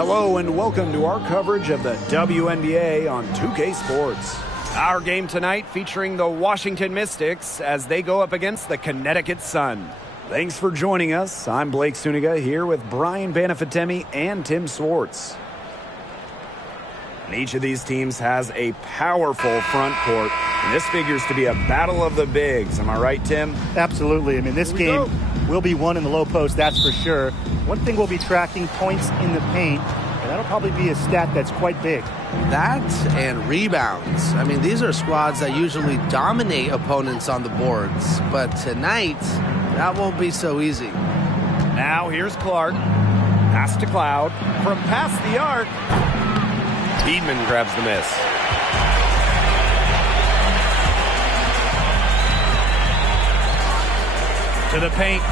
Hello and welcome to our coverage of the WNBA on 2K Sports. Our game tonight featuring the Washington Mystics as they go up against the Connecticut Sun. Thanks for joining us. I'm Blake Suniga here with Brian Banafitemi and Tim Swartz. And each of these teams has a powerful front court, and this figures to be a battle of the bigs. Am I right, Tim? Absolutely. I mean, this game will be won in the low post, that's for sure. One thing we'll be tracking, points in the paint, and that'll probably be a stat that's quite big. That and rebounds. I mean, these are squads that usually dominate opponents on the boards, but tonight, that won't be so easy. Now here's Clark. Pass to Cloud. From past the arc, Tiedman grabs the miss. To the paint.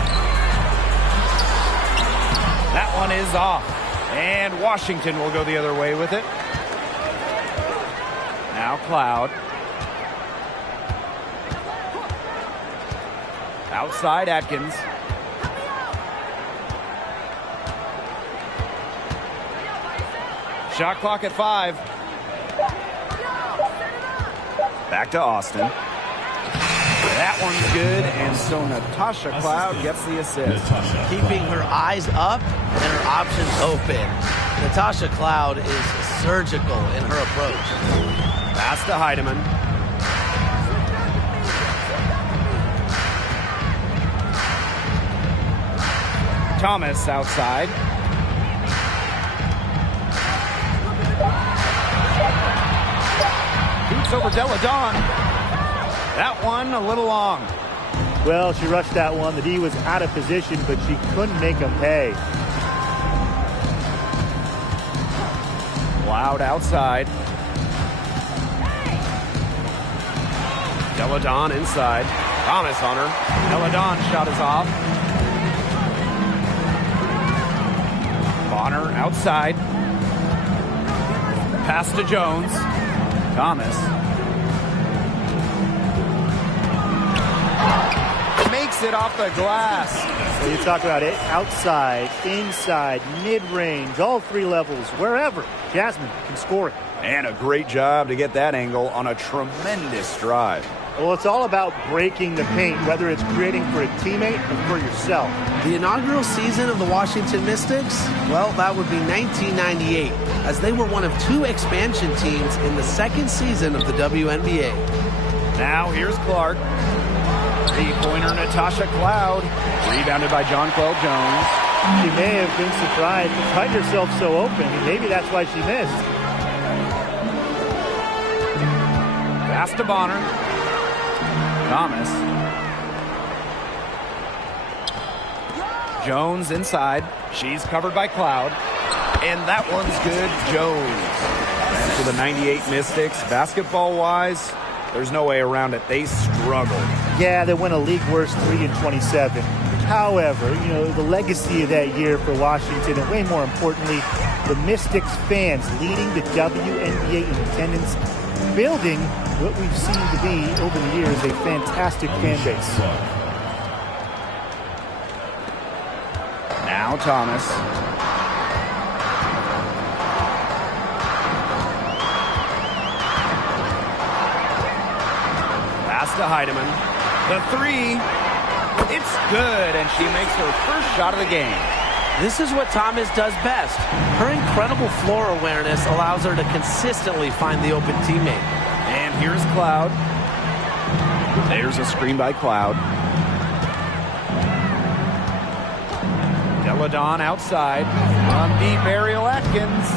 That one is off. And Washington will go the other way with it. Now Cloud. Outside Atkins. Shot clock at 5. Back to Austin. That one's good, and so Natasha Cloud gets the assist. Keeping her eyes up and her options open. Natasha Cloud is surgical in her approach. Pass to Heidemann. Thomas outside. Shoots over Deladon. That one a little long. Well, she rushed that one. The D was out of position, but she couldn't make him pay. Cloud outside. Deladon inside. Thomas on her. Deladon shot is off. Bonner outside. Pass to Jones. Thomas. Makes it off the glass. Well, you talk about it outside, inside, mid-range, all three levels, wherever. Jasmine can score it. And a great job to get that angle on a tremendous drive. Well, it's all about breaking the paint, whether it's creating for a teammate or for yourself. The inaugural season of the Washington Mystics, well, that would be 1998, as they were one of 2 expansion teams in the second season of the WNBA. Now here's Clark. Three-pointer Natasha Cloud. Rebounded by Jonquel Jones. She may have been surprised to find herself so open. Maybe that's why she missed. Pass to Bonner. Thomas. Jones inside. She's covered by Cloud. And that one's good. Jones. And for the 98 Mystics, basketball-wise, there's no way around it. They struggled. Yeah, they went a league worst 3-27. However, you know, the legacy of that year for Washington, and way more importantly, the Mystics fans leading the WNBA in attendance, building what we've seen to be over the years a fantastic fan base. Now Thomas. Pass to Heidemann. The 3, it's good, and she makes her first shot of the game. This is what Thomas does best. Her incredible floor awareness allows her to consistently find the open teammate. And here's Cloud. There's a screen by Cloud. Deladon outside. On deep Ariel Atkins.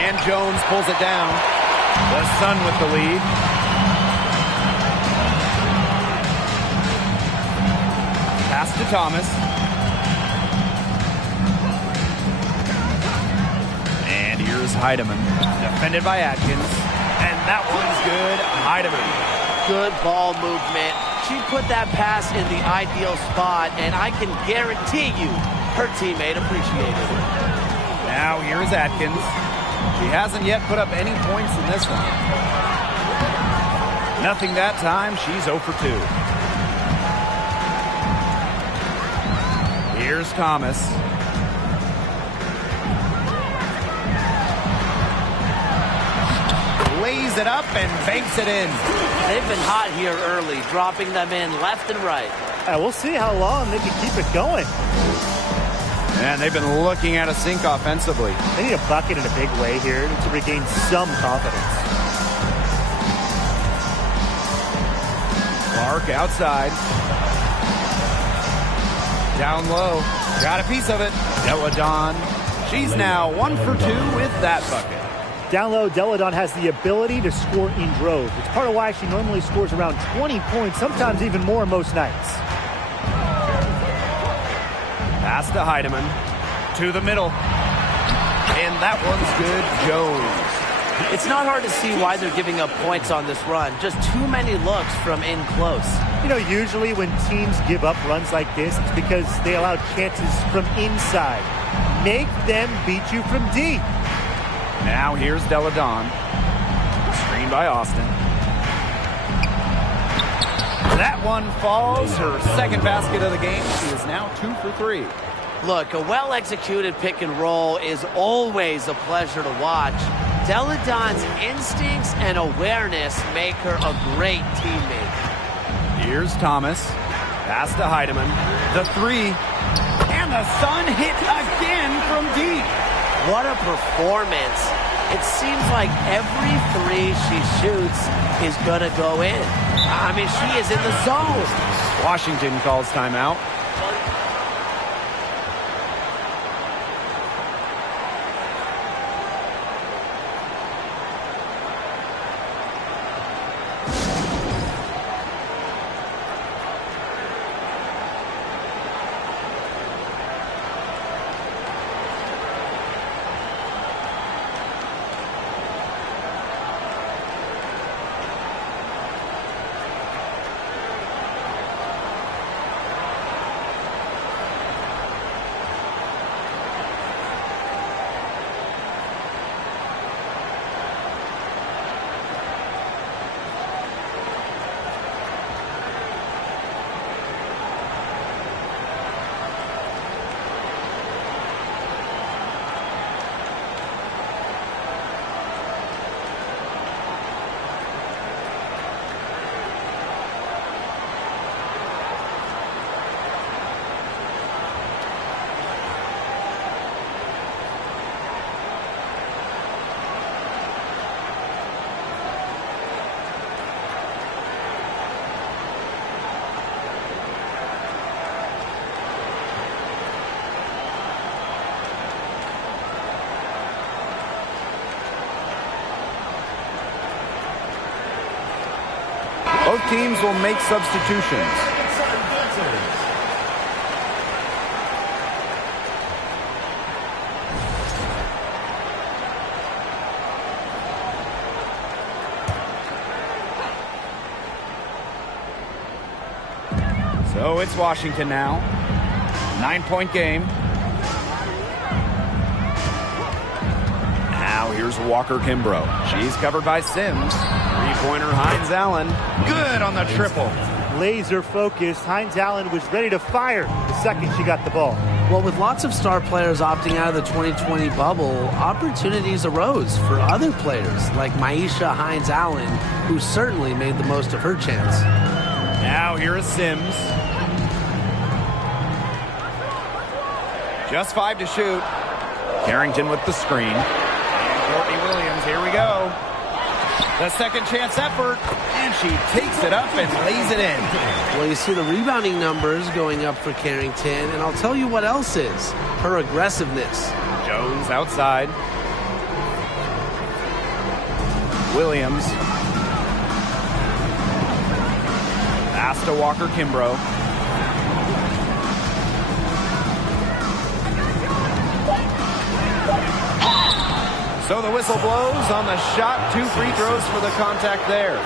And Jones pulls it down. The Sun with the lead. Pass to Thomas. And here's Heidemann. Defended by Atkins. And that one's good. Heidemann. Good ball movement. She put that pass in the ideal spot, and I can guarantee you her teammate appreciated it. Now here's Atkins. She hasn't yet put up any points in this one. Nothing that time. She's 0 for 2. Here's Thomas. lays it up and banks it in. They've been hot here early, dropping them in left and right. We'll see how long they can keep it going. And they've been looking at a sink offensively. They need a bucket in a big way here to regain some confidence. Clark outside. Down low. Got a piece of it. Deladon. She's now 1 for 2 with that bucket. Down low, Deladon has the ability to score in droves. It's part of why she normally scores around 20 points, sometimes even more most nights. Pass to Heidemann. To the middle. And that one's good. Jones. It's not hard to see why they're giving up points on this run. Just too many looks from in close. You know, usually when teams give up runs like this, it's because they allow chances from inside. Make them beat you from deep. Now here's Deladon. Screened by Austin. That one falls. Her second basket of the game. She is now 2 for 3. Look, a well-executed pick and roll is always a pleasure to watch. Deladon's instincts and awareness make her a great teammate. Here's Thomas. Pass to Heidemann. The three. And the Sun hit again from deep. What a performance. It seems like every three she shoots is going to go in. I mean, she is in the zone. Washington calls timeout. Both teams will make substitutions. So it's Washington now. 9-point game. Now here's Walker Kimbrough. She's covered by Sims. Three-pointer Hines Allen. Good on the triple. Laser focused. Hines Allen was ready to fire the second she got the ball. Well, with lots of star players opting out of the 2020 bubble, opportunities arose for other players like Maisha Hines Allen, who certainly made the most of her chance. Now here is Sims. Just 5 to shoot. Carrington with the screen. And Courtney Williams, here we go. The second chance effort, and she takes it up and lays it in. Well, you see the rebounding numbers going up for Carrington, and I'll tell you what else is, her aggressiveness. Jones outside. Williams. Pass to Walker Kimbrough. So the whistle blows on the shot. 2 free throws for the contact there.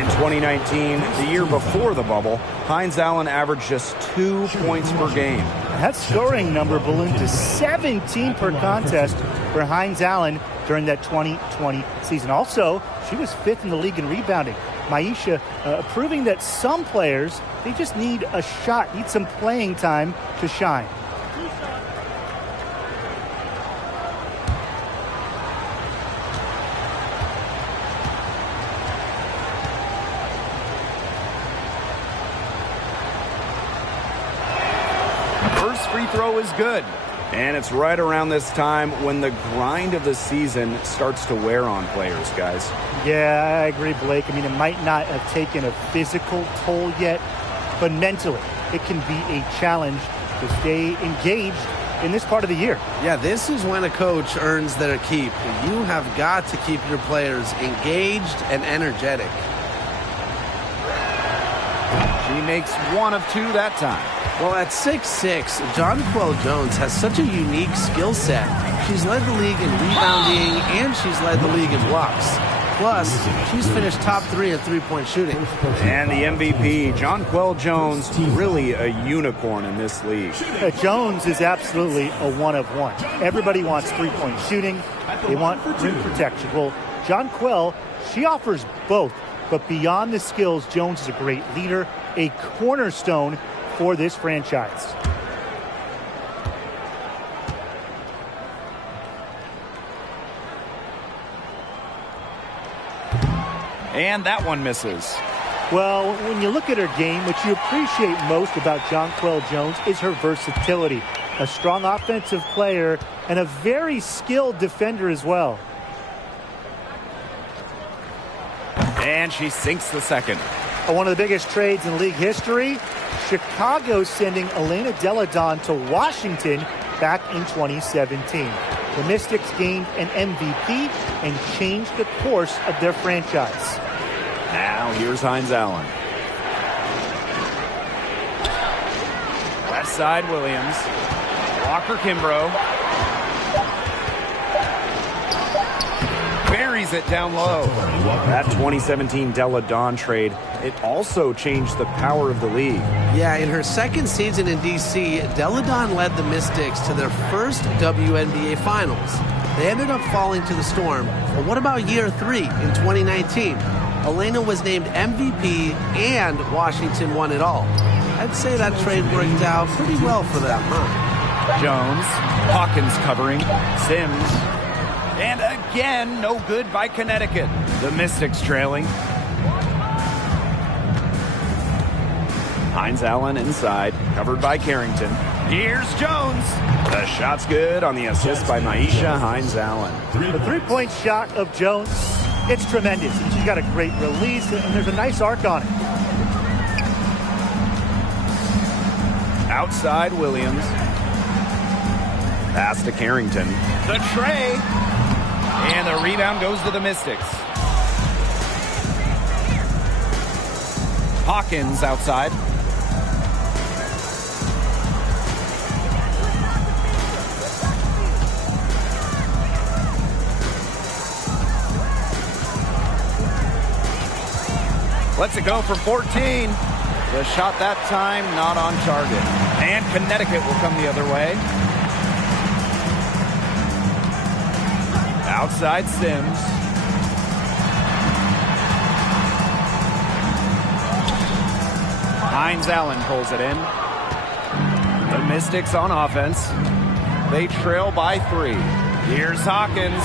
In 2019, the year before the bubble, Hines Allen averaged just 2 points per game. That scoring number ballooned to 17 per contest for Hines Allen during that 2020 season. Also, she was 5th in the league in rebounding. Maisha proving that some players, they just need a shot, need some playing time to shine. First free throw is good. And it's right around this time when the grind of the season starts to wear on players, guys. Yeah, I agree, Blake. I mean, it might not have taken a physical toll yet, but mentally, it can be a challenge to stay engaged in this part of the year. Yeah, this is when a coach earns their keep. You have got to keep your players engaged and energetic. She makes one of two that time. Well, at 6'6", Jonquel Jones has such a unique skill set. She's led the league in rebounding, and she's led the league in blocks. Plus, she's finished top 3 in three-point shooting. And the MVP, Jonquel Jones, really a unicorn in this league. Jones is absolutely a one-of-one. Everybody wants three-point shooting. They want rim protection. Well, Jonquel, she offers both. But beyond the skills, Jones is a great leader, a cornerstone for this franchise. And that one misses. Well, when you look at her game, what you appreciate most about Jonquel Jones is her versatility. A strong offensive player and a very skilled defender as well. And she sinks the second. One of the biggest trades in league history, Chicago sending Elena Delle Donne to Washington back in 2017. The Mystics gained an MVP and changed the course of their franchise. Now here's Hines Allen. Left side Williams. Walker Kimbrough. Buries it down low. That 2017 Delle Donne trade, it also changed the power of the league. Yeah, in her second season in D.C., Delle Donne led the Mystics to their first WNBA Finals. They ended up falling to the Storm. But what about year 3 in 2019? Elena was named MVP and Washington won it all. I'd say that trade worked out pretty well for them, huh? Jones, Hawkins covering, Sims. And again, no good by Connecticut. The Mystics trailing. Hines Allen inside, covered by Carrington. Here's Jones. The shot's good on the assist by Maisha Hines Allen. The three-point shot of Jones, it's tremendous. She's got a great release, and there's a nice arc on it. Outside Williams. Pass to Carrington. The tray. And the rebound goes to the Mystics. Hawkins outside. Lets it go from 14. The shot that time not on target. And Connecticut will come the other way. Outside Sims. Hines Allen pulls it in. The Mystics on offense. They trail by 3. Here's Hawkins.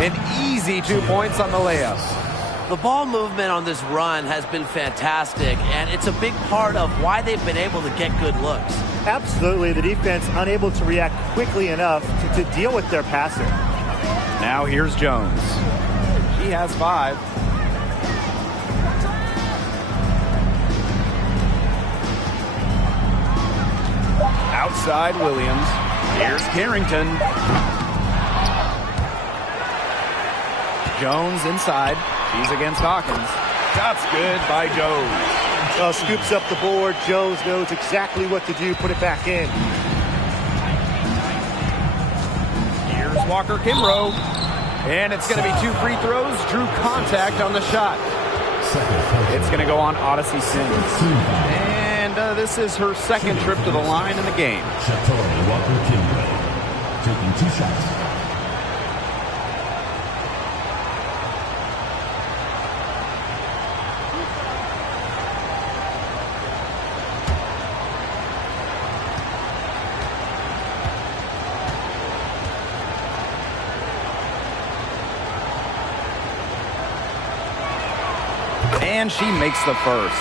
An easy 2 points on the layup. The ball movement on this run has been fantastic, and it's a big part of why they've been able to get good looks. Absolutely. The defense unable to react quickly enough to deal with their passing. Now here's Jones. He has 5. Outside Williams. Here's Carrington. Jones inside. She's against Hawkins. Shot's good by Jones. Scoops up the board. Jones knows exactly what to do. Put it back in. Here's Walker Kimbrough. And it's going to be 2 free throws. Drew contact on the shot. It's going to go on Odyssey Sims. And this is her second trip to the line in the game. Walker Kimbrough taking 2 shots. And she makes the first.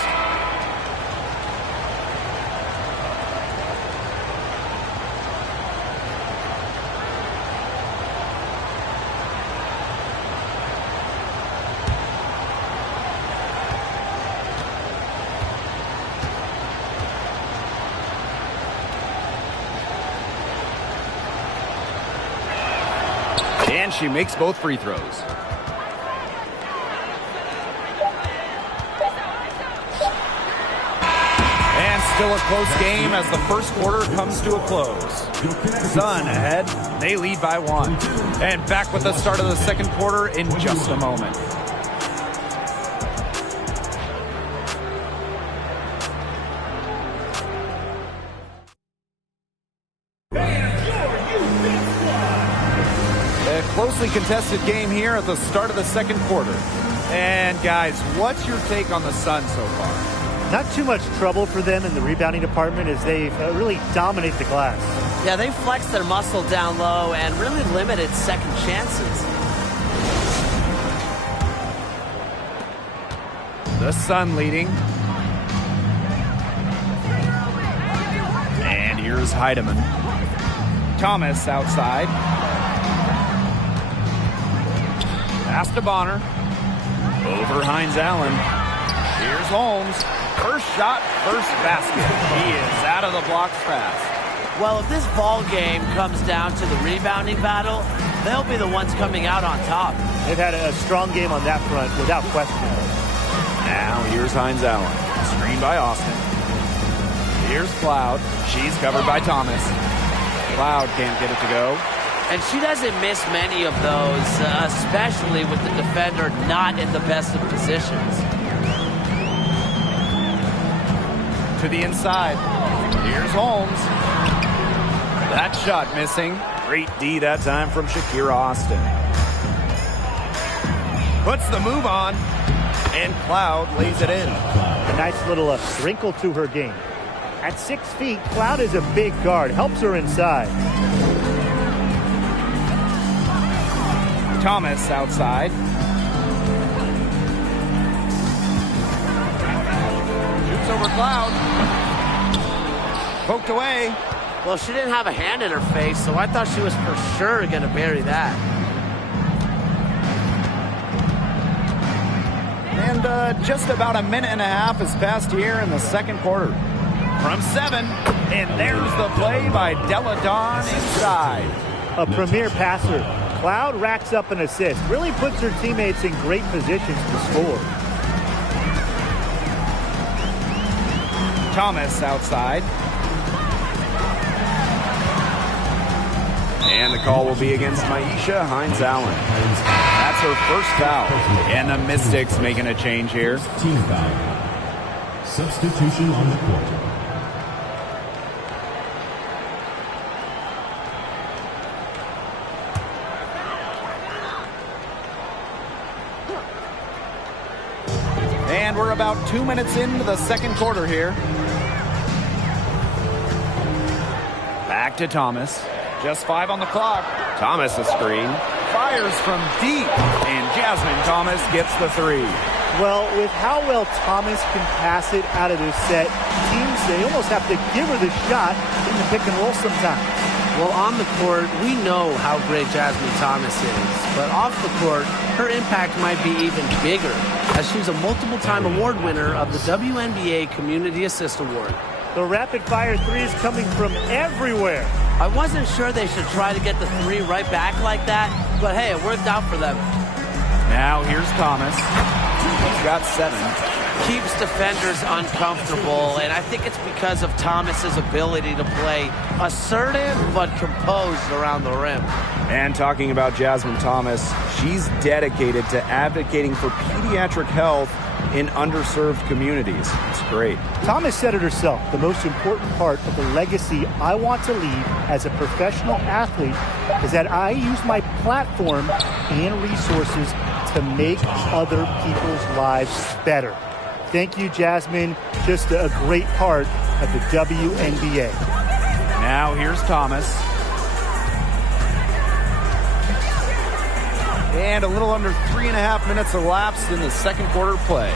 And she makes both free throws. And still a close game as the first quarter comes to a close. Sun ahead. They lead by 1. And back with the start of the second quarter in just a moment. A closely contested game here at the start of the second quarter. And guys, what's your take on the Sun so far? Not too much trouble for them in the rebounding department as they've really dominated the glass. Yeah, they flexed their muscle down low and really limited second chances. The Sun leading. And here's Heidemann. Thomas outside. Pass to Bonner. Over Hines Allen. Here's Holmes. First shot, first basket. He is out of the blocks fast. Well, if this ball game comes down to the rebounding battle, they'll be the ones coming out on top. They've had a strong game on that front, without question. Now here's Hines Allen. Screened by Austin. Here's Cloud. She's covered by Thomas. Cloud can't get it to go. And she doesn't miss many of those, especially with the defender not in the best of positions. To the inside. Here's Holmes. That shot missing. Great D that time from Shakira Austin. Puts the move on. And Cloud lays it in. A nice little wrinkle to her game. At 6 feet, Cloud is a big guard. Helps her inside. Thomas outside. Shoots over Cloud. Poked away. Well, she didn't have a hand in her face, so I thought she was for sure going to bury that. And just about a minute and a half has passed here in the second quarter. From 7, and there's the play by Delle Donne inside. A premier passer. Cloud racks up an assist. Really puts her teammates in great positions to score. Thomas outside. And the call will be against Maisha Hines Allen. That's her first foul. And the Mystics making a change here. Team foul. Substitution on the court. And we're about 2 minutes into the second quarter here. Back to Thomas. Just 5 on the clock. Thomas a screen. Fires from deep. And Jasmine Thomas gets the 3. Well, with how well Thomas can pass it out of this set, teams, they almost have to give her the shot in the pick and roll sometimes. Well, on the court, we know how great Jasmine Thomas is. But off the court, her impact might be even bigger, as she's a multiple-time award winner of the WNBA Community Assist Award. The rapid-fire 3 is coming from everywhere. I wasn't sure they should try to get the 3 right back like that, but hey, it worked out for them. Now here's Thomas. He's got 7. Keeps defenders uncomfortable, and I think it's because of Thomas's ability to play assertive but composed around the rim. And talking about Jasmine Thomas, she's dedicated to advocating for pediatric health in underserved communities. It's great. Thomas said it herself, the most important part of the legacy I want to leave as a professional athlete is that I use my platform and resources to make other people's lives better. Thank you, Jasmine. Just a great part of the WNBA. Now here's Thomas. And a little under 3.5 minutes elapsed in the second quarter play.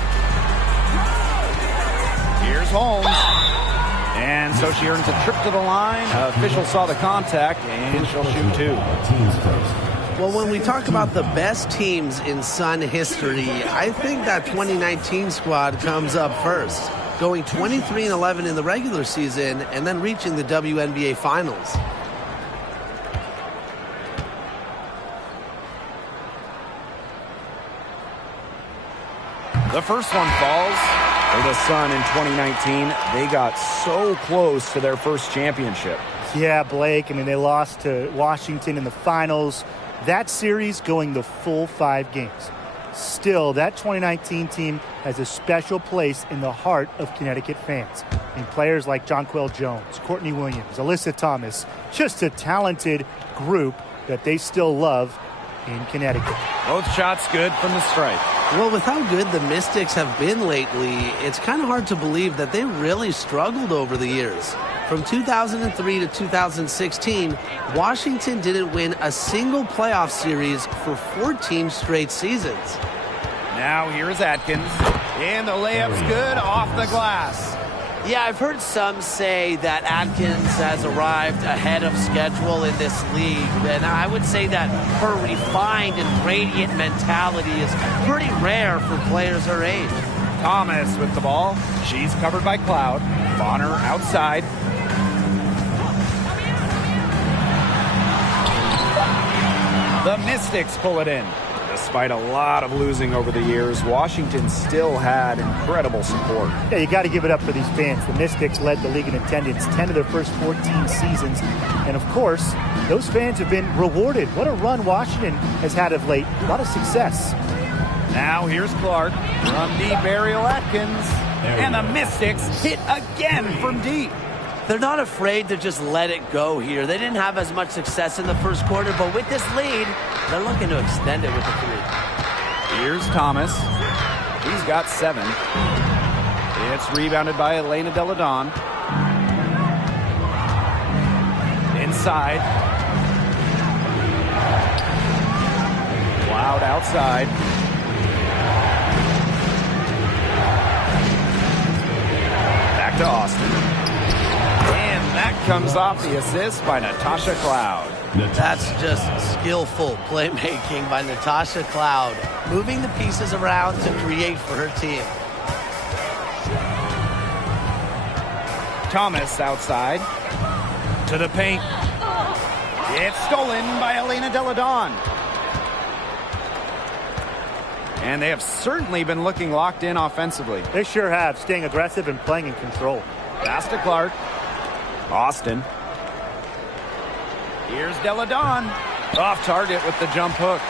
Here's Holmes. And so she earns a trip to the line. Official saw the contact, and she'll shoot 2. Well, when we talk about the best teams in Sun history, I think that 2019 squad comes up first, going 23-11 in the regular season and then reaching the WNBA Finals. The first one falls for the Sun in 2019. They got so close to their first championship. Yeah, Blake. I mean, they lost to Washington in the finals. That series going the full 5 games. Still, that 2019 team has a special place in the heart of Connecticut fans. I mean, players like Jonquel Jones, Courtney Williams, Alyssa Thomas, just a talented group that they still love in Connecticut. Both shots good from the stripe. Well, with how good the Mystics have been lately, it's kind of hard to believe that they really struggled over the years. From 2003 to 2016, Washington didn't win a single playoff series for 14 straight seasons. Now here's Atkins, and the layup's good off the glass. Yeah, I've heard some say that Atkins has arrived ahead of schedule in this league, and I would say that her refined and radiant mentality is pretty rare for players her age. Thomas with the ball. She's covered by Cloud. Bonner outside. The Mystics pull it in. Despite a lot of losing over the years, Washington still had incredible support. Yeah, you got to give it up for these fans. The Mystics led the league in attendance 10 of their first 14 seasons. And, of course, those fans have been rewarded. What a run Washington has had of late. A lot of success. Now here's Clark from deep. Ariel Atkins. And the Mystics hit again from deep. They're not afraid to just let it go here. They didn't have as much success in the first quarter, but with this lead, they're looking to extend it with the 3. Here's Thomas. He's got 7. It's rebounded by Elena Deladon. Inside. Cloud outside. Back to Austin. That comes off the assist by Natasha Cloud. That's just skillful playmaking by Natasha Cloud, moving the pieces around to create for her team. Thomas outside to the paint. It's stolen by Elena Deladon. And they have certainly been looking locked in offensively. They sure have, staying aggressive and playing in control. Pass to Clark. Austin. Here's Deladon. Off target with the jump hook.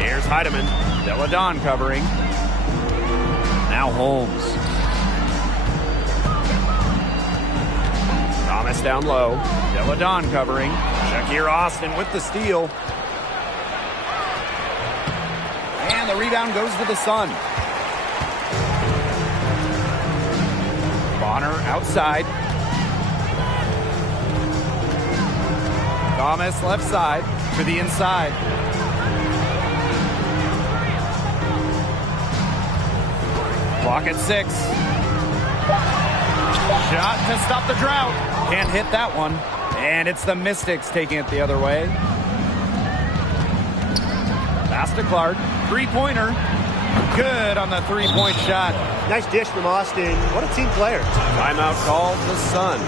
Here's Heidemann. Deladon covering. Now Holmes. Thomas down low. Deladon covering. Shakir Austin with the steal. And the rebound goes to the Sun. Bonner outside. Thomas left side to the inside. Clock at 6. Shot to stop the drought. Can't hit that one. And it's the Mystics taking it the other way. Pass to Clark. 3-pointer. Good on the 3-point shot. Nice dish from Austin. What a team player. Timeout called the Sun.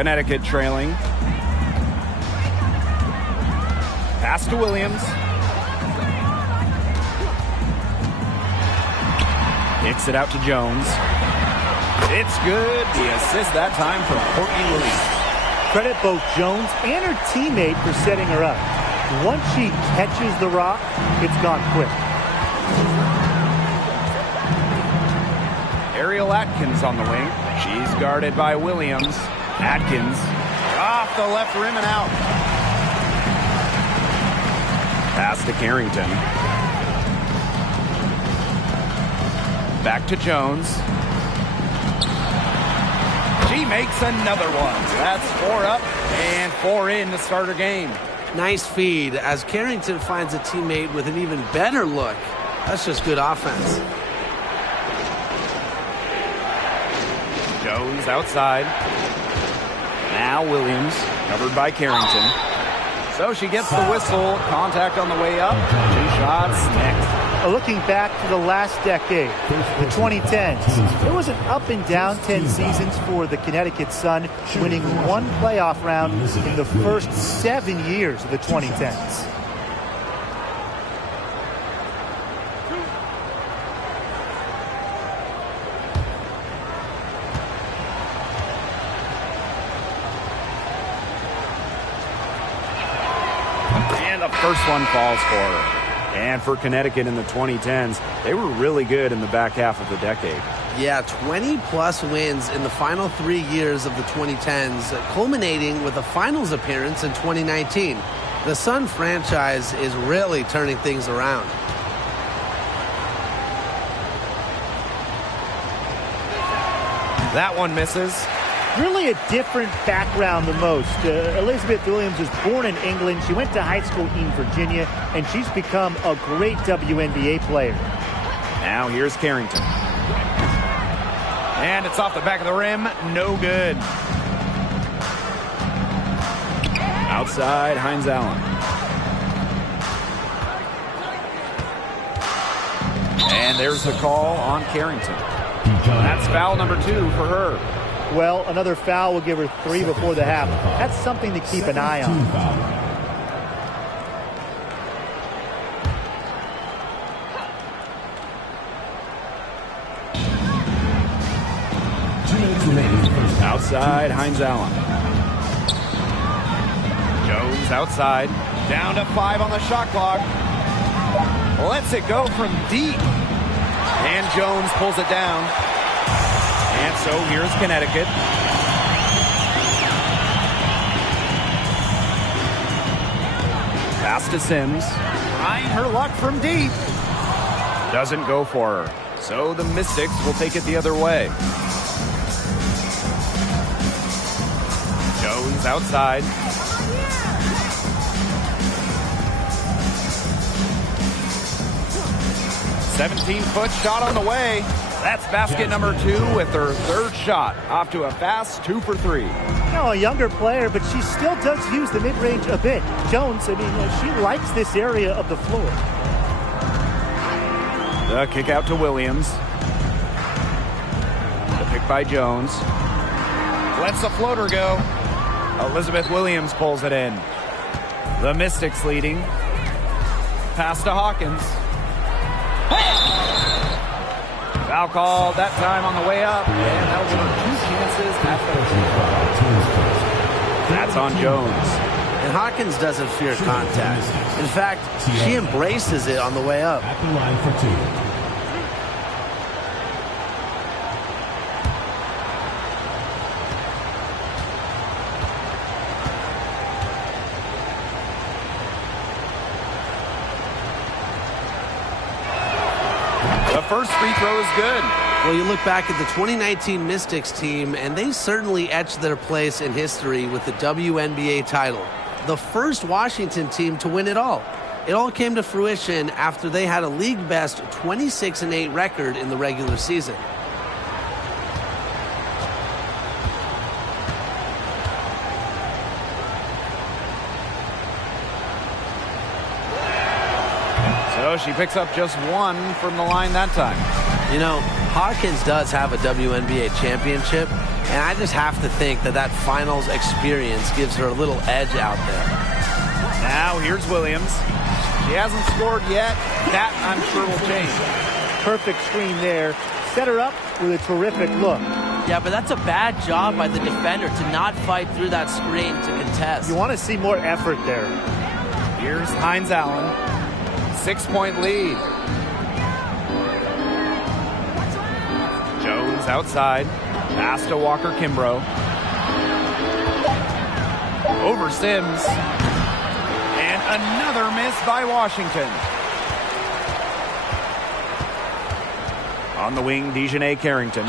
Connecticut trailing. Pass to Williams. Kicks it out to Jones. It's good. The assist that time from Courtney Williams. Credit both Jones and her teammate for setting her up. Once she catches the rock, it's gone quick. Ariel Atkins on the wing. She's guarded by Williams. Atkins off the left rim and out. Pass to Carrington. Back to Jones. She makes another one. That's 4 up and 4 in to start her game. Nice feed as Carrington finds a teammate with an even better look. That's just good offense. Jones outside. Now Williams, covered by Carrington. So she gets the whistle. Contact on the way up. 2 shots next. Looking back to the last decade, the 2010s, it was an up-and-down 10 seasons for the Connecticut Sun, winning 1 playoff round in the first 7 years of the 2010s. And the first one falls for her. And for Connecticut in the 2010s, they were really good in the back half of the decade. Yeah, 20-plus wins in the final 3 years of the 2010s, culminating with a finals appearance in 2019. The Sun franchise is really turning things around. That one misses. Really a different background than most. Elizabeth Williams was born in England. She went to high school in Virginia, and she's become a great WNBA player. Now here's Carrington. And it's off the back of the rim. No good. Outside, Hines Allen. And there's the call on Carrington. That's foul number 2 for her. Well, another foul will give her 3 before the half. That's something to keep an eye on. Outside, Hines Allen. Jones outside. Down to 5 on the shot clock. Lets it go from deep. And Jones pulls it down. And so here's Connecticut. Pass to Sims. Trying her luck from deep. Doesn't go for her. So the Mystics will take it the other way. Jones outside. "17-foot shot on the way." That's basket number 2 with her 3rd shot. Off to a fast 2 for 3. A younger player, but she still does use the mid-range a bit. Jones, she likes this area of the floor. The kick out to Williams. The pick by Jones. Lets the floater go. Elizabeth Williams pulls it in. The Mystics leading. Pass to Hawkins. Foul called that time on the way up, and that'll give her 2 chances at the That's on Jones. And Hawkins doesn't fear contact. In fact, she embraces it on the way up. At the line for 2. First free throw is good. Well, you look back at the 2019 Mystics team, and they certainly etched their place in history with the WNBA title. The first Washington team to win it all. It all came to fruition after they had a league-best 26-8 record in the regular season. So she picks up just 1 from the line that time. Hawkins does have a WNBA championship, And I just have to think that that finals experience gives her a little edge out there. Now here's Williams. She hasn't scored yet. That, I'm sure, will change. Perfect screen there. Set her up with a terrific look. Yeah, but that's a bad job by the defender to not fight through that screen to contest. You want to see more effort there. Here's Hines Allen. 6-point lead. Jones outside. Pass to Walker Kimbrough. Over Sims. And another miss by Washington. On the wing, Dejanay Carrington.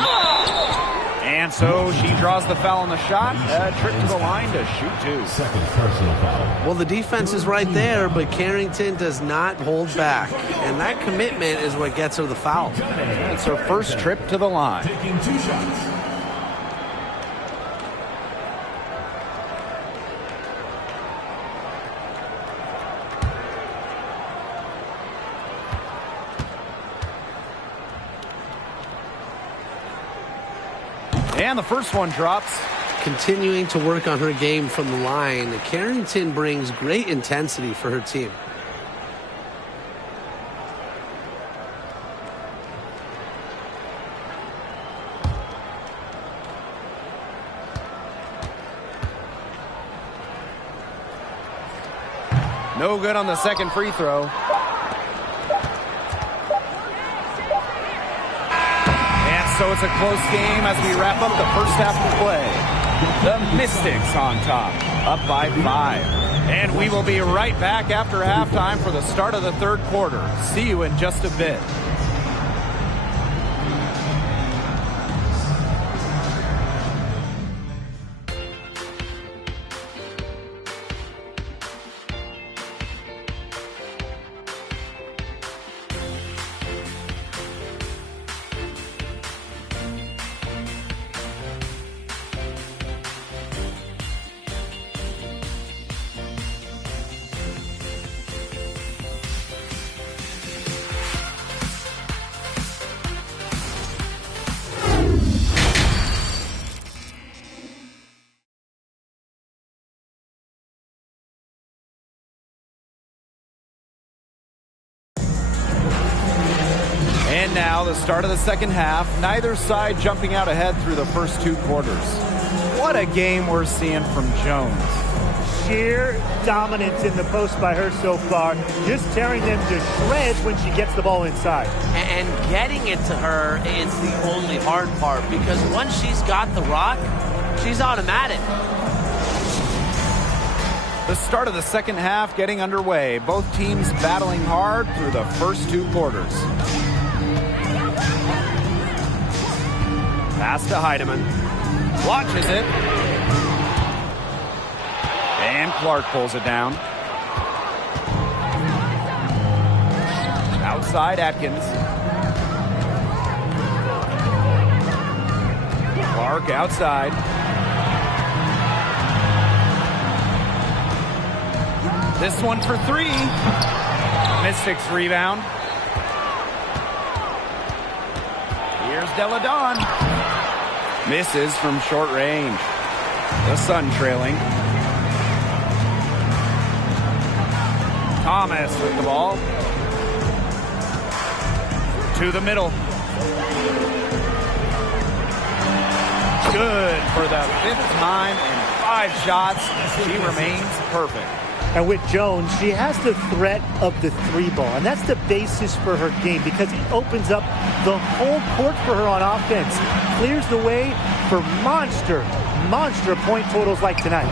And so she draws the foul on the shot. A trip to the line to shoot 2. Second personal foul. Well, the defense is right there, but Carrington does not hold back. And that commitment is what gets her the foul. It's her first trip to the line. Taking 2 shots. And the first one drops. Continuing to work on her game from the line, Carrington brings great intensity for her team. No good on the second free throw. So it's a close game as we wrap up the first half of play. The Mystics on top, up by 5. And we will be right back after halftime for the start of the third quarter. See you in just a bit. And now the start of the second half. Neither side jumping out ahead through the first 2 quarters. What a game we're seeing from Jones. Sheer dominance in the post by her so far. Just tearing them to shreds when she gets the ball inside. And getting it to her is the only hard part, because once she's got the rock, she's automatic. The start of the second half getting underway. Both teams battling hard through the first 2 quarters. Pass to Heidemann. Launches it. And Clark pulls it down. Outside Atkins. Clark outside. This one for 3. Mystics rebound. Here's Deladon. Misses from short range. The Sun trailing. Thomas with the ball. To the middle. Good for the 5th time in 5 shots. She remains perfect. And with Jones, she has the threat of the 3-ball, and that's the basis for her game because it opens up the whole court for her on offense. Clears the way for monster point totals like tonight.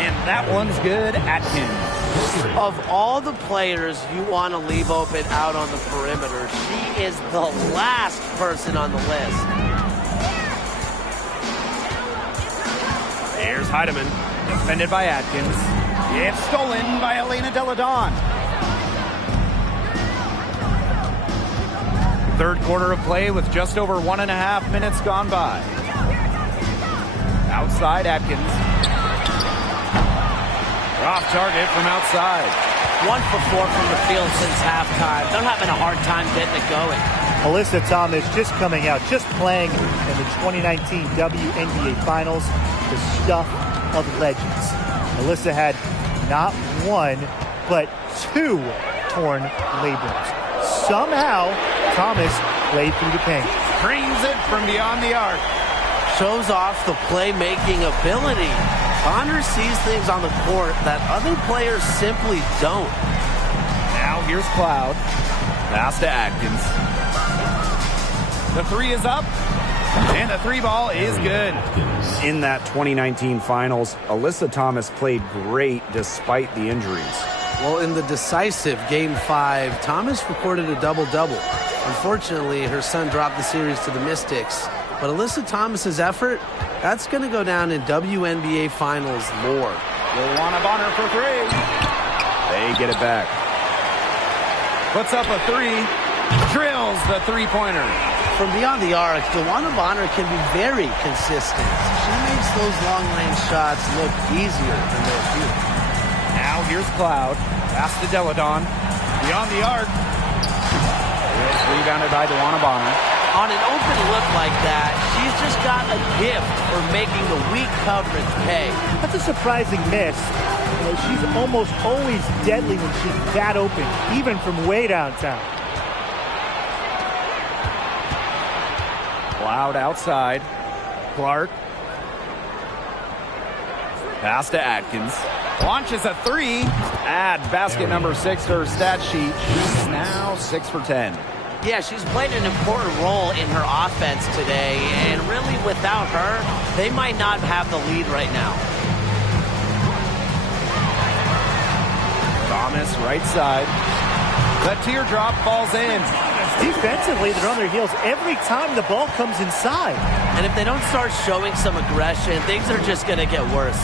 And that one's good. Atkins. Of all the players you want to leave open out on the perimeter, she is the last person on the list. Here's Heidemann, defended by Atkins. It's stolen by Elena Deladon. Third quarter of play with just over 1.5 minutes gone by. Outside Atkins. Off target from outside. 1 for 4 from the field since halftime. They're having a hard time getting it going. Alyssa Thomas just coming out, just playing in the 2019 WNBA Finals, the stuff of legends. Alyssa had not one, but 2 torn labrums. Somehow, Thomas played through the pain. Brings it from beyond the arc. Shows off the playmaking ability. Connor sees things on the court that other players simply don't. Now here's Cloud. Pass to Atkins. The 3 is up, and the 3 ball is good. In that 2019 Finals, Alyssa Thomas played great despite the injuries. Well, in the decisive Game 5, Thomas recorded a double-double. Unfortunately, her son dropped the series to the Mystics. But Alyssa Thomas's effort, that's going to go down in WNBA Finals lore. Luana Bonner for 3. They get it back. Puts up a 3. Drills the three-pointer. From beyond the arc, Luana Bonner can be very consistent. She makes those long-range shots look easier than they appear. Now here's Cloud. Pass to Deladon. Beyond the arc. It's rebounded by Luana Bonner. On an open look like that, she's just got a gift for making the weak coverage pay. That's a surprising miss. She's almost always deadly when she's that open, even from way downtown. Cloud outside. Clark. Pass to Atkins. Launches a 3. Add basket number 6 to her stat sheet. She's now 6 for 10. Yeah, she's played an important role in her offense today, and really without her, they might not have the lead right now. Thomas, right side. The teardrop falls in. Defensively, they're on their heels every time the ball comes inside. And if they don't start showing some aggression, things are just going to get worse.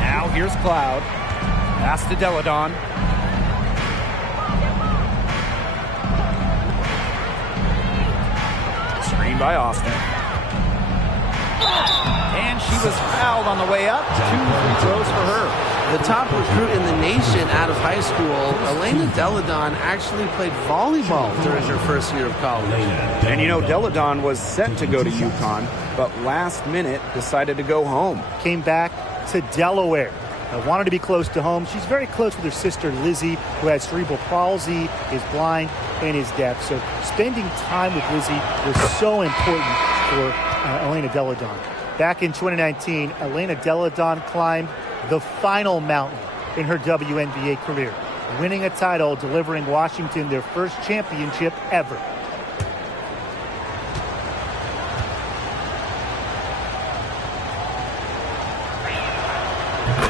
Now here's Cloud. Pass to Deladon. Screen by Austin. And she was fouled on the way up. 2 free throws for her. The top recruit in the nation out of high school, Elena Deladon, actually played volleyball during her first year of college. And you know, Deladon was set to go to UConn, but last minute decided to go home. Came back to Delaware. Wanted to be close to home. She's very close with her sister Lizzie, who has cerebral palsy, is blind, and is deaf. So spending time with Lizzie was so important for Elena Deladon. Back in 2019, Elena Deladon climbed the final mountain in her WNBA career, winning a title, delivering Washington their first championship ever.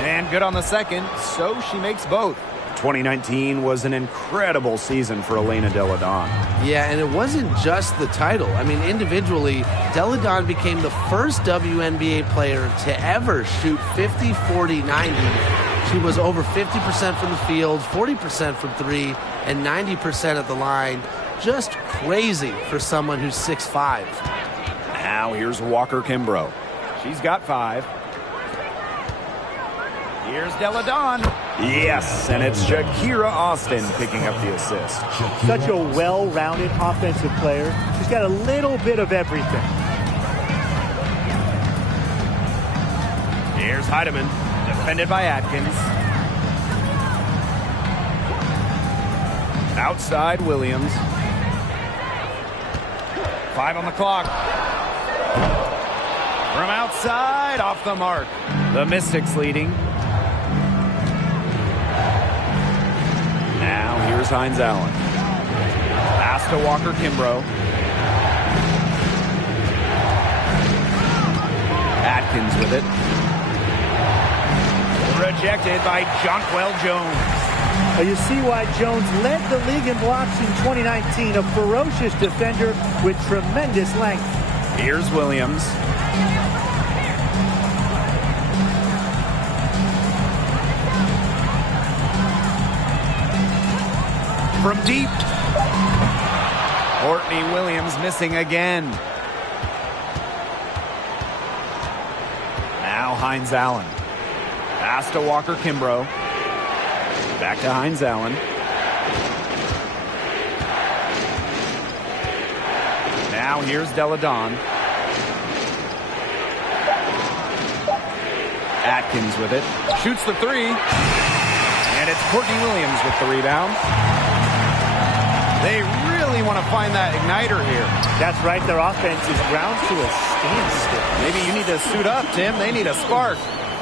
And good on the second, so she makes both. 2019 was an incredible season for Elena Deladon. Yeah, and it wasn't just the title. I mean, individually, Deladon became the first WNBA player to ever shoot 50, 40, 90. She was over 50% from the field, 40% from 3, and 90% at the line. Just crazy for someone who's 6'5". Now here's Walker Kimbrough. She's got 5. Here's Deladon. Yes, and it's Shakira Austin picking up the assist. Such a well-rounded offensive player. She's got a little bit of everything. Here's Heidemann, defended by Atkins. Outside Williams. 5 on the clock. From outside, off the mark. The Mystics leading. Now here's Hines Allen. Pass to Walker Kimbrough. Atkins with it. Rejected by Jonquel Jones. You see why Jones led the league in blocks in 2019, a ferocious defender with tremendous length. Here's Williams. From deep. Courtney Williams missing again. Now Hines Allen. Pass to Walker Kimbrough. Back to Hines Allen. Now here's Deladon. Atkins with it. Shoots the three. And it's Courtney Williams with the rebound. They really want to find that igniter here. That's right. Their offense is ground to a standstill. Maybe you need to suit up, Tim. They need a spark.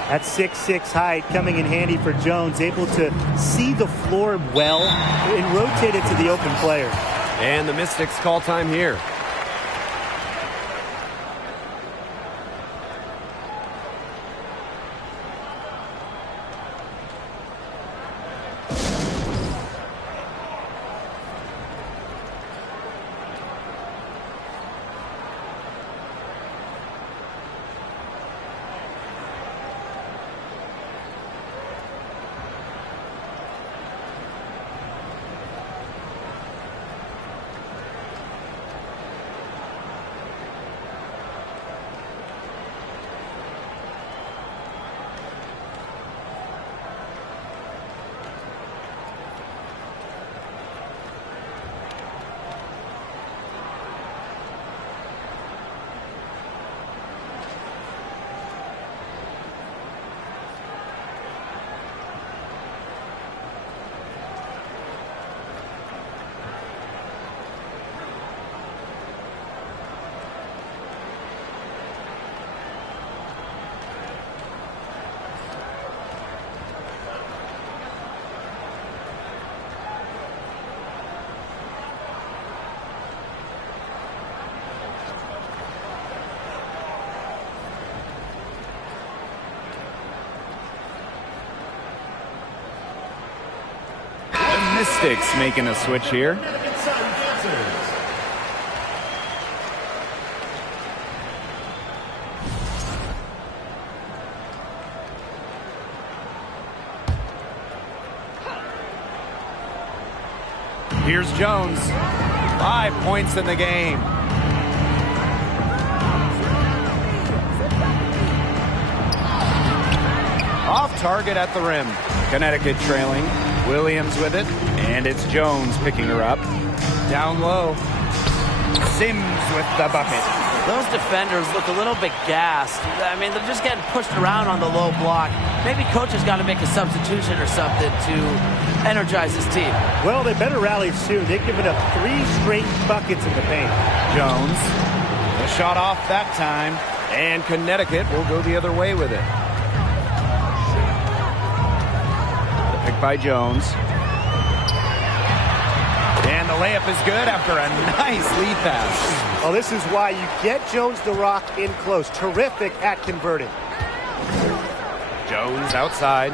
That 6'6" height coming in handy for Jones, able to see the floor well and rotate it to the open player. And the Mystics call time here. Mystics making a switch here. Here's Jones. 5 points in the game. Off target at the rim. Connecticut trailing. Williams with it, and it's Jones picking her up. Down low. Sims with the bucket. Those defenders look a little bit gassed. I mean, they're just getting pushed around on the low block. Maybe coach has got to make a substitution or something to energize his team. Well, they better rally soon. They've given up 3 straight buckets in the paint. Jones. The shot off that time, and Connecticut will go the other way with it. By Jones. And the layup is good after a nice lead pass. Well, this is why you get Jones the rock in close. Terrific at converting. Jones outside.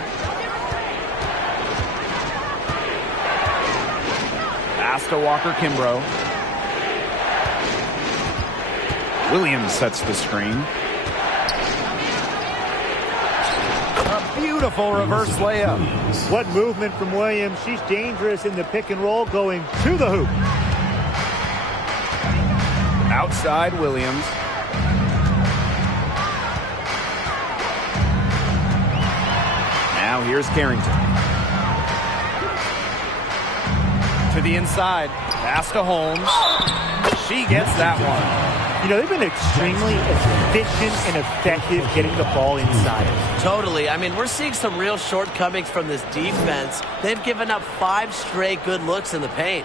Pass to Walker-Kimbrough. Williams sets the screen. Beautiful reverse layup. What movement from Williams. She's dangerous in the pick and roll going to the hoop. Outside Williams. Now here's Carrington. To the inside. Pass to Holmes. She gets that one. You know, they've been extremely efficient and effective getting the ball inside. Totally. I mean, we're seeing some real shortcomings from this defense. They've given up 5 straight good looks in the paint.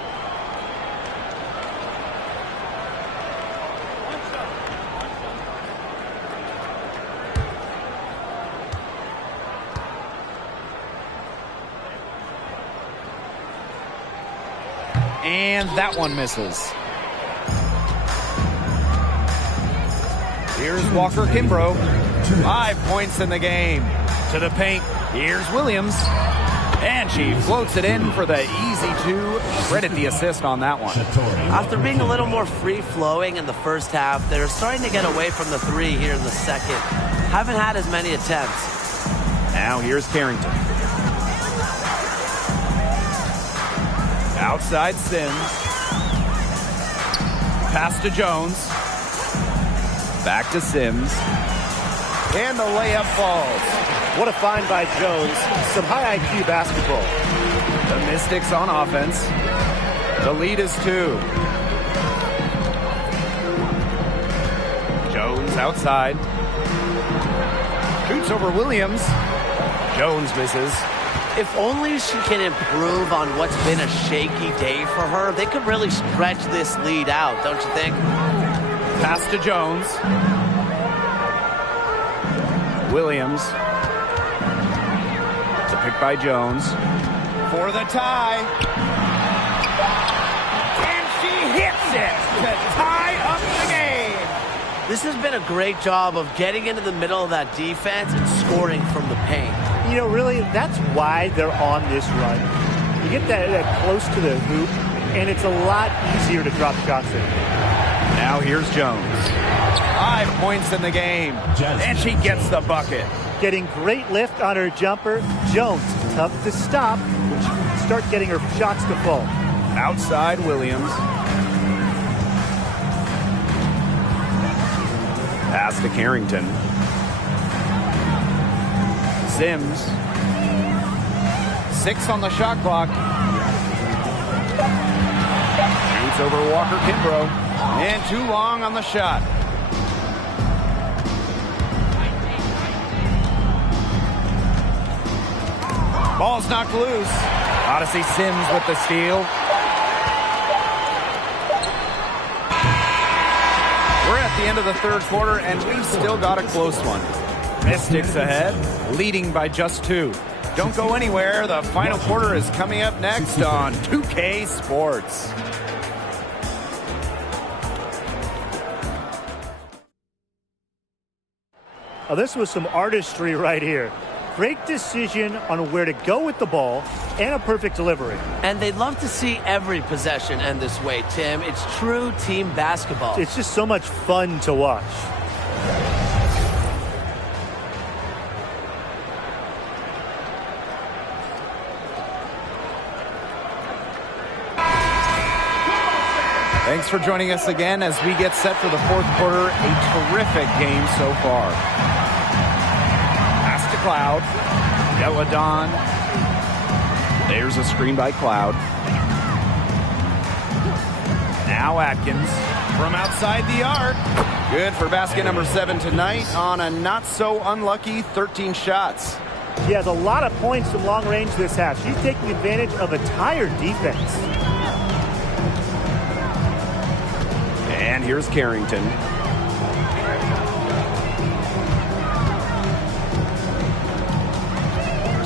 And that one misses. Here's Walker-Kimbrough. 5 points in the game. To the paint. Here's Williams. And she floats it in for the easy 2. Credit the assist on that one. After being a little more free-flowing in the first half, they're starting to get away from the 3 here in the second. Haven't had as many attempts. Now here's Carrington. Outside Sims. Pass to Jones. Back to Sims. And the layup falls. What a find by Jones. Some high IQ basketball. The Mystics on offense. The lead is 2. Sims outside. Shoots over Williams. Jones misses. If only she can improve on what's been a shaky day for her, they could really stretch this lead out, don't you think? Pass to Jones. Williams. It's a pick by Jones. For the tie. And she hits it to tie up the game. This has been a great job of getting into the middle of that defense and scoring from the paint. You know, really, that's why they're on this run. You get that close to the hoop, and it's a lot easier to drop shots in. Now here's Jones. 5 points in the game, and she gets the bucket. Getting great lift on her jumper. Jones, tough to stop when she can start getting her shots to fall. Outside Williams. Pass to Carrington. Sims. 6 on the shot clock. Shoots over Walker Kimbrough. And too long on the shot. Ball's knocked loose. Odyssey Sims with the steal. We're at the end of the third quarter, and we've still got a close one. Mystics ahead, leading by just 2. Don't go anywhere. The final quarter is coming up next on 2K Sports. Oh, this was some artistry right here. Great decision on where to go with the ball and a perfect delivery. And they'd love to see every possession end this way, Tim. It's true team basketball. It's just so much fun to watch. Thanks for joining us again as we get set for the fourth quarter. A terrific game so far. Pass to Cloud. Deladon. There's a screen by Cloud. Now Atkins from outside the arc. Good for basket number 7 tonight on a not so unlucky 13 shots. She has a lot of points from long range this half. She's taking advantage of a tired defense. And here's Carrington.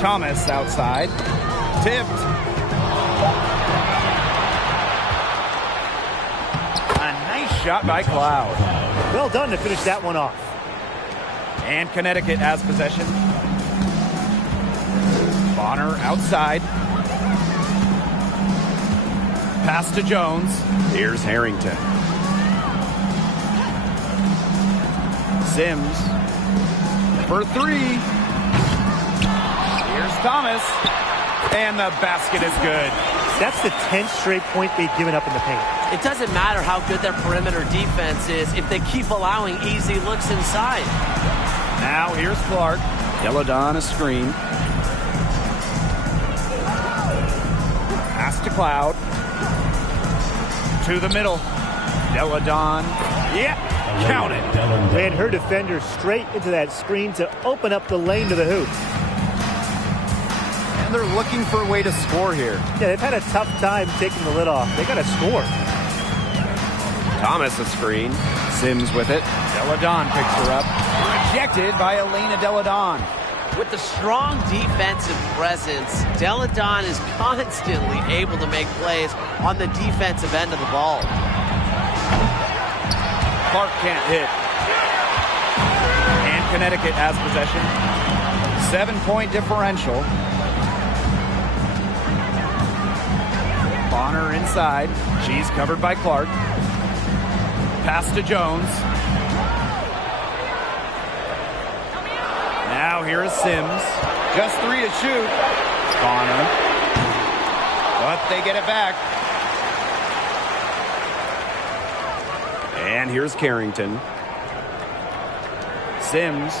Thomas outside. Tipped. A nice shot by Cloud. Well done to finish that one off. And Connecticut has possession. Bonner outside. Pass to Jones. Here's Harrington. Sims for 3. Here's Thomas. And the basket is good. That's the 10th straight point they've given up in the paint. It doesn't matter how good their perimeter defense is if they keep allowing easy looks inside. Now here's Clark. Deladon a screen. Pass to Cloud. To the middle. Deladon. Yep. Count it. Ran her defender straight into that screen to open up the lane to the hoop. And they're looking for a way to score here. Yeah, they've had a tough time taking the lid off. They got to score. Thomas a screen. Sims with it. Deladon picks her up. Rejected by Elena Deladon. With the strong defensive presence, Deladon is constantly able to make plays on the defensive end of the ball. Clark can't hit. And Connecticut has possession. 7-point differential. Bonner inside. She's covered by Clark. Pass to Jones. Now here is Sims. Just 3 to shoot. Bonner. But they get it back. And here's Carrington. Sims.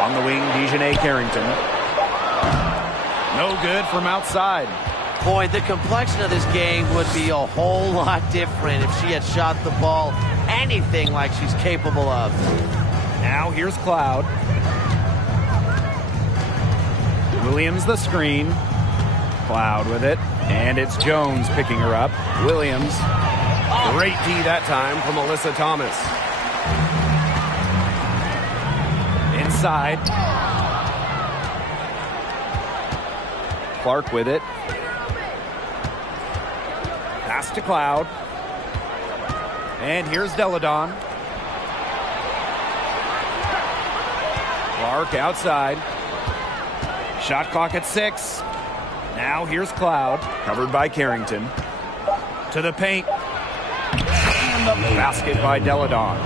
On the wing, Dejanay Carrington. No good from outside. Boy, the complexion of this game would be a whole lot different if she had shot the ball anything like she's capable of. Now here's Cloud. Williams the screen. Cloud with it. And it's Jones picking her up. Williams. Great D that time from Alyssa Thomas. Inside. Clark with it. Pass to Cloud. And here's Deladon. Clark outside. Shot clock at 6. Now here's Cloud, covered by Carrington. To the paint. And the basket by Deladon.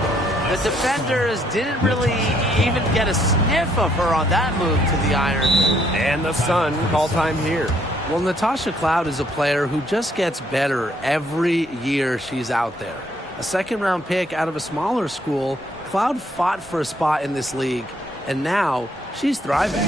The defenders didn't really even get a sniff of her on that move to the iron. And the Sun call time here. Well, Natasha Cloud is a player who just gets better every year she's out there. A second-round pick out of a smaller school, Cloud fought for a spot in this league, and now she's thriving.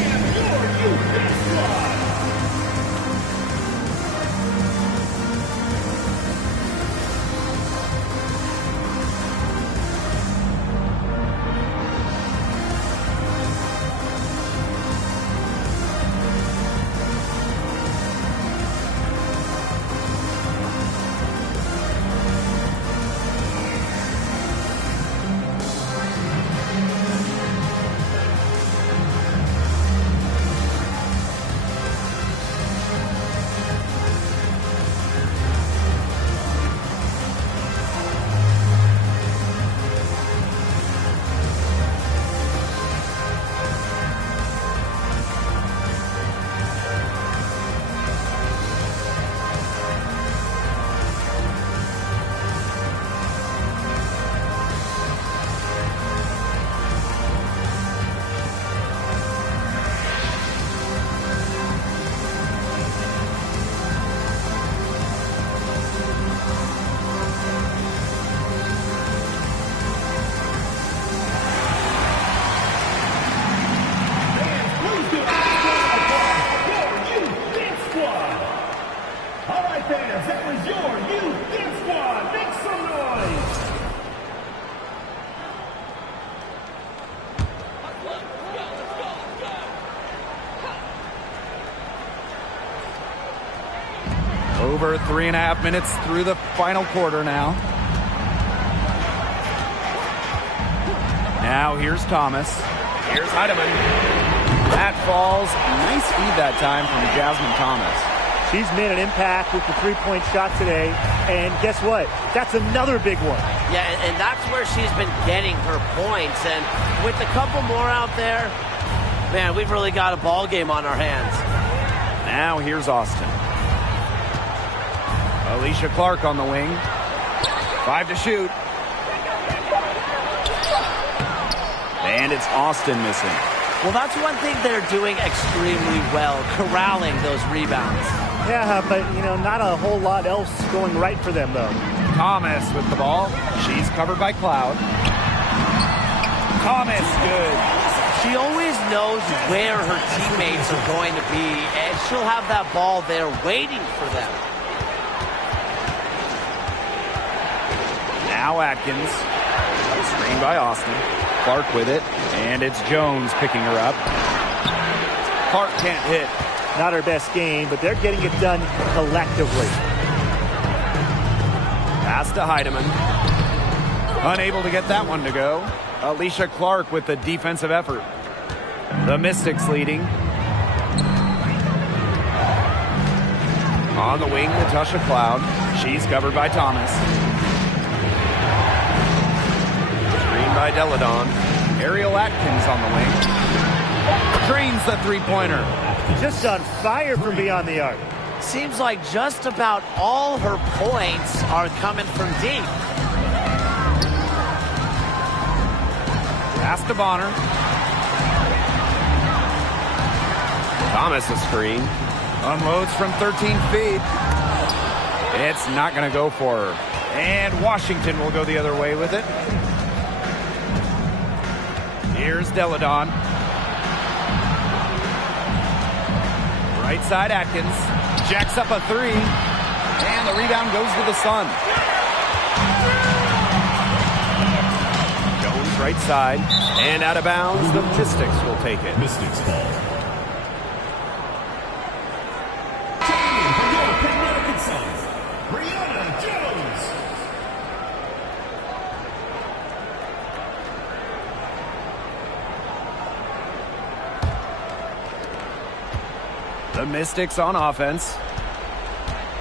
Over 3.5 minutes through the final quarter now. Now here's Thomas. Here's Heidemann. That falls. Nice feed that time from Jasmine Thomas. She's made an impact with the three-point shot today. And guess what? That's another big one. Yeah, and that's where she's been getting her points. And with a couple more out there, man, we've really got a ball game on our hands. Now here's Austin. Alicia Clark on the wing. 5 to shoot. And it's Austin missing. Well, that's one thing they're doing extremely well, corralling those rebounds. Yeah, but, not a whole lot else going right for them, though. Thomas with the ball. She's covered by Cloud. Thomas, good. She always knows where her teammates are going to be, and she'll have that ball there waiting for them. Now Atkins. Screened by Austin. Clark with it. And it's Jones picking her up. Clark can't hit. Not her best game, but they're getting it done collectively. Pass to Heidemann. Unable to get that one to go. Alicia Clark with the defensive effort. The Mystics leading. On the wing, Natasha Cloud. She's covered by Thomas. Screen by Deladon. Ariel Atkins on the wing. Drains the three-pointer. Just on fire from beyond the arc. Seems like just about all her points are coming from deep. Pass to Bonner. Thomas a screen. Unloads from 13 feet. It's not going to go for her. And Washington will go the other way with it. Here's Deladon. Right side Atkins. Jacks up a three. And the rebound goes to the Sun. right side. And out of bounds, the Mystics will take it. Mystics ball. Checking in from your Connecticut Sun, Brianna Jones. The Mystics on offense.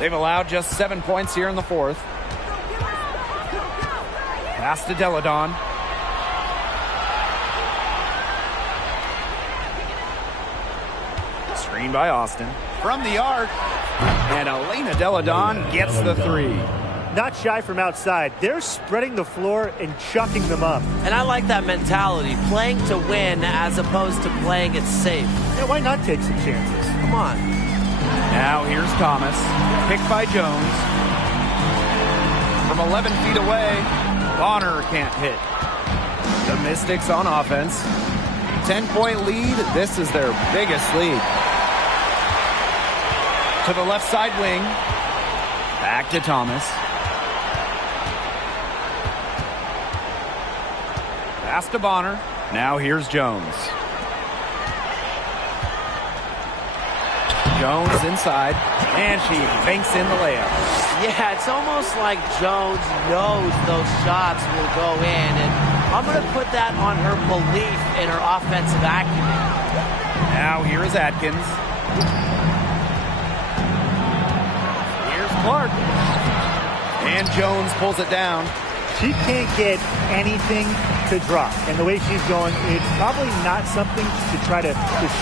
They've allowed just 7 points here in the fourth. Pass to Deladon. Screen by Austin. From the arc. And Elena Deladon gets the three. Not shy from outside. They're spreading the floor and chucking them up. And I like that mentality, playing to win as opposed to playing it safe. Yeah, why not take some chances? Come on. Now here's Thomas. Picked by Jones. From 11 feet away, Bonner can't hit. The Mystics on offense. 10-point lead. This is their biggest lead. To the left side wing. Back to Thomas. Pass to Bonner. Now here's Jones. Jones inside, and she banks in the layup. Yeah, it's almost like Jones knows those shots will go in, and I'm going to put that on her belief in her offensive acumen. Now here is Atkins. Here's Clark. And Jones pulls it down. She can't get anything to drop. And the way she's going, it's probably not something to try to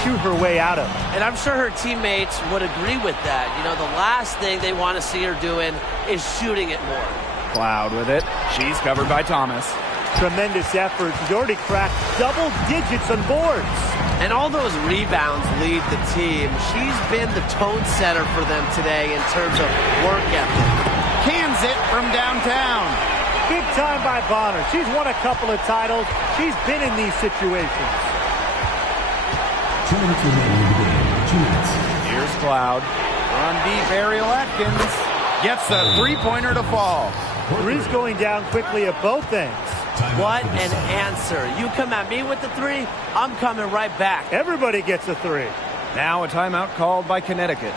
shoot her way out of. And I'm sure her teammates would agree with that. You know, the last thing they want to see her doing is shooting it more. Cloud with it. She's covered by Thomas. Tremendous effort. She's already cracked double digits on boards. And all those rebounds lead the team. She's been the tone setter for them today in terms of work ethic. Cans it from downtown. Big time by Bonner. She's won a couple of titles. She's been in these situations. 2 minutes remaining in the game. 2 minutes. Here's Cloud. Run deep, Ariel Atkins. Gets the three-pointer to fall. Three's going down quickly at both ends. What an answer. You come at me with the three, I'm coming right back. Everybody gets a three. Now a timeout called by Connecticut.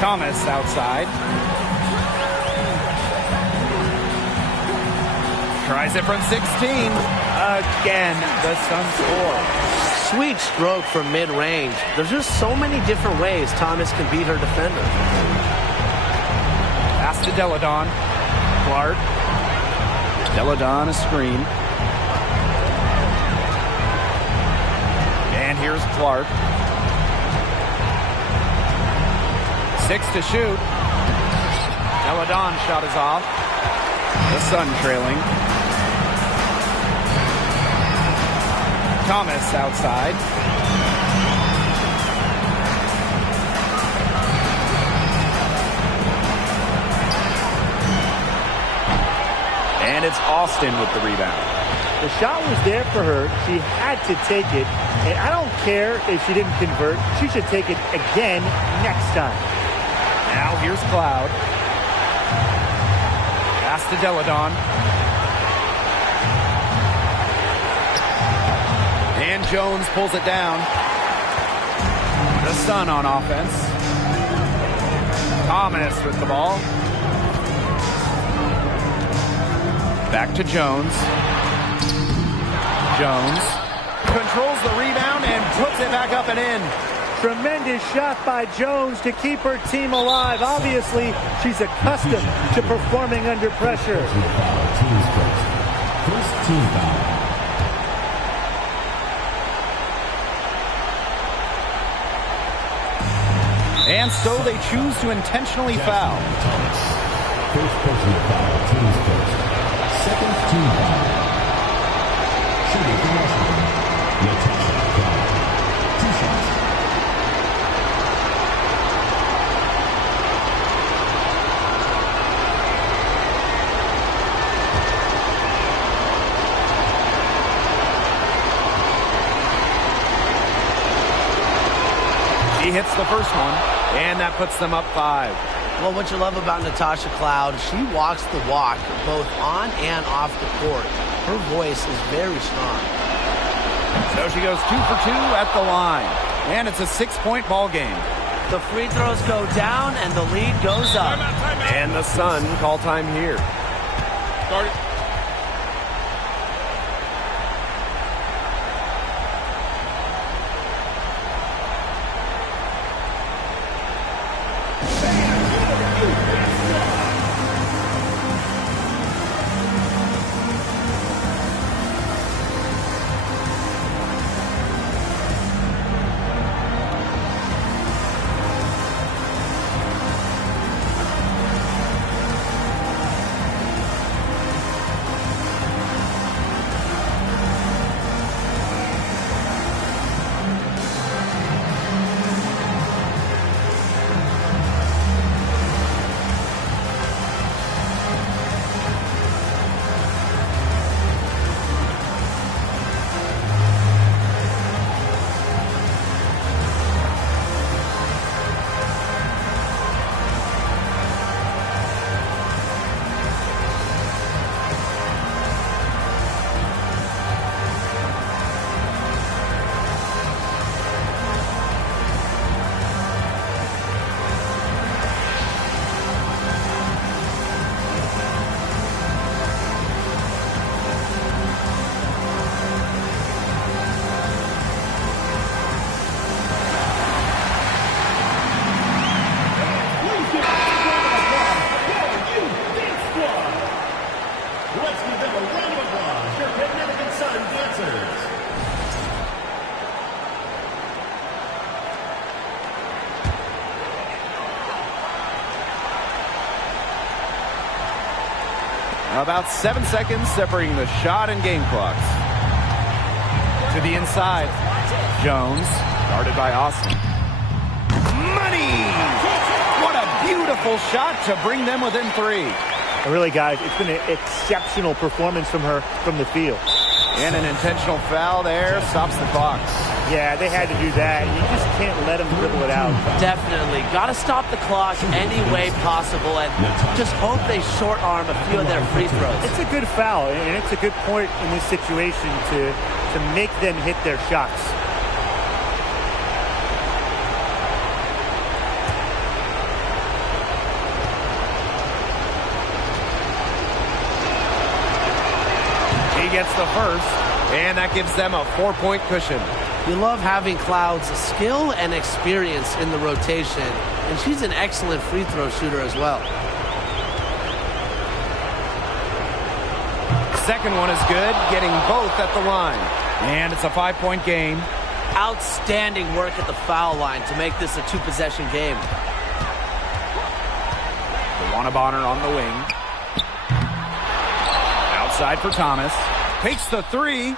Thomas outside. Tries it from 16. Again, the Suns score. Sweet stroke from mid-range. There's just so many different ways Thomas can beat her defender. Pass to Deladon. Clark. Deladon a screen. And here's Clark. 6 to shoot. Deladon shot is off. The Sun trailing. Thomas outside. And it's Austin with the rebound. The shot was there for her. She had to take it. And I don't care if she didn't convert. She should take it again next time. Now here's Cloud. Pass to Deladon. And Jones pulls it down. The Sun on offense. Thomas with the ball. Back to Jones. Jones controls the rebound and puts it back up and in. Tremendous shot by Jones to keep her team alive. Obviously, she's accustomed to performing under pressure. First team foul. And so they choose to intentionally foul. First personal foul, team's first. Second team foul. Shooting for Washington, Natasha Cloud. 2 shots. He hits the first one, and that puts them up 5. Well, what you love about Natasha Cloud, she walks the walk both on and off the court. Her voice is very strong. So she goes 2 for 2 at the line. And it's a 6-point ball game. The free throws go down and the lead goes up. And the Sun call time here. Start it. Let's give them a round of applause, your Connecticut Sun dancers. About 7 seconds separating the shot and game clocks. To the inside. Jones, guarded by Austin. Money! What a beautiful shot to bring them within 3. Really, guys, it's been an exceptional performance from her from the field. And an intentional foul there stops the clock. Yeah, they had to do that. You just can't let them dribble it out. Definitely. Got to stop the clock any way possible and just hope they short arm a few of their free throws. It's a good foul, and it's a good point in this situation to make them hit their shots. He gets the first, and that gives them a 4-point cushion. You love having Cloud's skill and experience in the rotation, and she's an excellent free throw shooter as well. Second one is good, getting both at the line. And it's a 5-point game. Outstanding work at the foul line to make this a 2-possession game. DeWanna Bonner on the wing. Outside for Thomas. Takes the 3.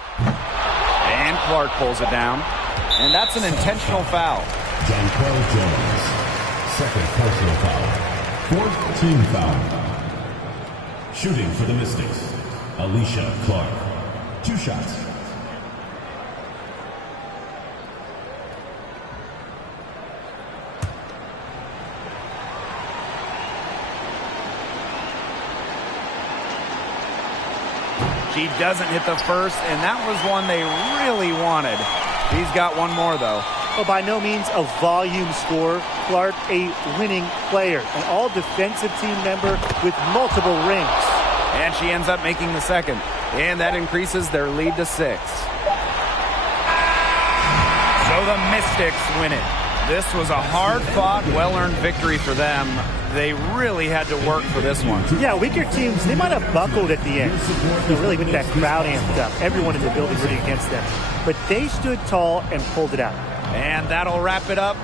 And Clark pulls it down. And that's an intentional foul. Jonquel Jones, second personal foul. Fourth team foul. Shooting for the Mystics, Alicia Clark. 2 shots. She doesn't hit the first, and that was one they really wanted. He's got one more, though. Well, by no means a volume scorer. Clark, a winning player, an all-defensive team member with multiple rings. And she ends up making the second. And that increases their lead to 6. So the Mystics win it. This was a hard-fought, well-earned victory for them. They really had to work for this one. Yeah, weaker teams, they might have buckled at the end. Really with that crowd amped up. Everyone in the building rooting against them. But they stood tall and pulled it out. And that'll wrap it up